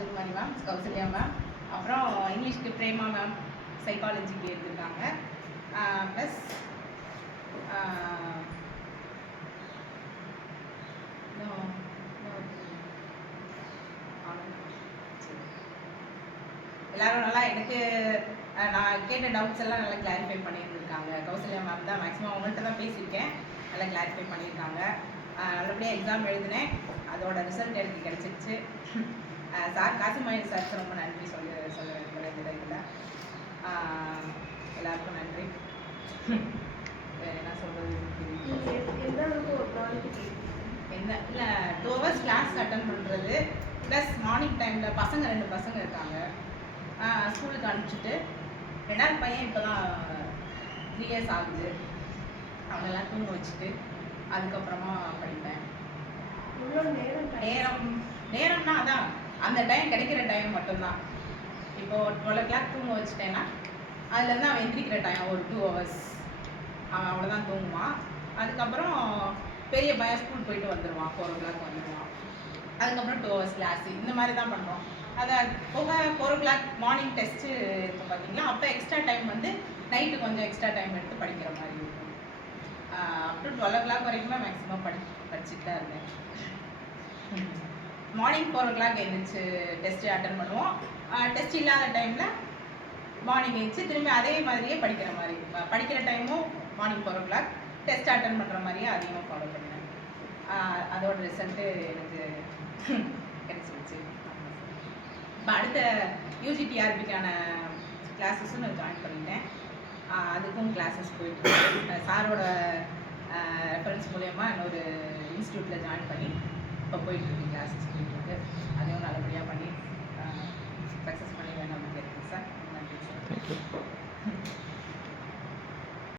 ராஜகுமாரி ma'am, Kausalya ma'am, அப்புறம் இங்கிலீஷ்க்கு Prema ma'am, சைக்காலஜிக்கு எடுத்திருக்காங்க. Plus எல்லாரும் நல்லா எனக்கு நான் கேட்ட டவுட்ஸ் எல்லாம் நல்லா கிளாரிஃபை பண்ணியிருந்திருக்காங்க. கௌசல்யா மேம் தான் மேக்ஸிமம் அவங்கள்ட்ட தான் பேசியிருக்கேன், நல்லா கிளாரிஃபை பண்ணியிருக்காங்க. நல்லபடியாக எக்ஸாம் எழுதினேன், அதோட ரிசல்ட் எனக்கு கிடச்சிருச்சு. சார் காசிமாயன் சாருக்கு ரொம்ப நன்றி சொல்ல விரும்புகிறேன் இந்த இதில். எல்லாருக்கும் நன்றி. வேறு என்ன சொல்கிறது என்ன இல்லை 2 hours கிளாஸ் அட்டன் பண்ணுறது ப்ளஸ் மார்னிங் டைமில் பசங்க 2 பசங்க இருக்காங்க, ஸ்கூலுக்கு அனுப்பிச்சிட்டு 2வது பையன் இப்போ தான் 3 years ஆகுது, அவங்கெல்லாம் தூங்க வச்சுட்டு அதுக்கப்புறமா படிப்பேன். நேரம்னா அதான் அந்த டைம் கிடைக்கிற டைம் மட்டும்தான். இப்போது 12 o'clock தூங்க வச்சுட்டேன்னா அதுலேருந்து அவன் எந்திரிக்கிற டைம் ஒரு 2 hours அவன் அவ்வளோதான் தூங்குவான். அதுக்கப்புறம் பெரிய பையன் ஸ்கூல் போயிட்டு வந்துடுவான், 4 o'clock வந்துடுவான். அதுக்கப்புறம் 2 hours கிளாஸு இந்த மாதிரி தான் பண்ணுறோம். அதை போக 4 o'clock மார்னிங் டெஸ்ட்டு இருக்கும் பார்த்தீங்களா, அப்போ எக்ஸ்ட்ரா டைம் வந்து நைட்டு கொஞ்சம் எக்ஸ்ட்ரா டைம் எடுத்து படிக்கிற மாதிரி இருக்கும். அப் டு 12 o'clock வரைக்குமே மேக்ஸிமம் படிச்சுட்டு தான் இருந்தேன். மார்னிங் 4 o'clock எழுந்திரிச்சு டெஸ்ட்டு அட்டன் பண்ணுவோம். டெஸ்ட் இல்லாத டைமில் மார்னிங் எழுந்திரிச்சு திரும்பி அதே மாதிரியே படிக்கிற மாதிரி, படிக்கிற டைமும் மார்னிங் 4 o'clock, டெஸ்ட் அட்டன் பண்ணுற மாதிரியே அதிகமாக ஃபாலோ பண்ணேன். அதோட ரிசல்ட்டு எனக்கு கிடைச்சிருச்சு. இப்போ அடுத்த யூஜிடிஆர்பிக்கான கிளாஸஸும் நான் ஜாயின் பண்ணிட்டேன். அதுக்கும் கிளாஸஸ் போயிட்டு சாரோட ரெஃபரன்ஸ் மூலயமா இன்னொரு இன்ஸ்டியூட்டில் ஜாயின் பண்ணி இப்போ போயிட்டுருக்கு, கிளாஸஸ் போயிட்டுருக்கு. அதையும் நல்லபடியாக பண்ணி சக்ஸஸ் பண்ணி வேணும் அப்படின்னு கேட்குறேன் சார். நன்றி சார்.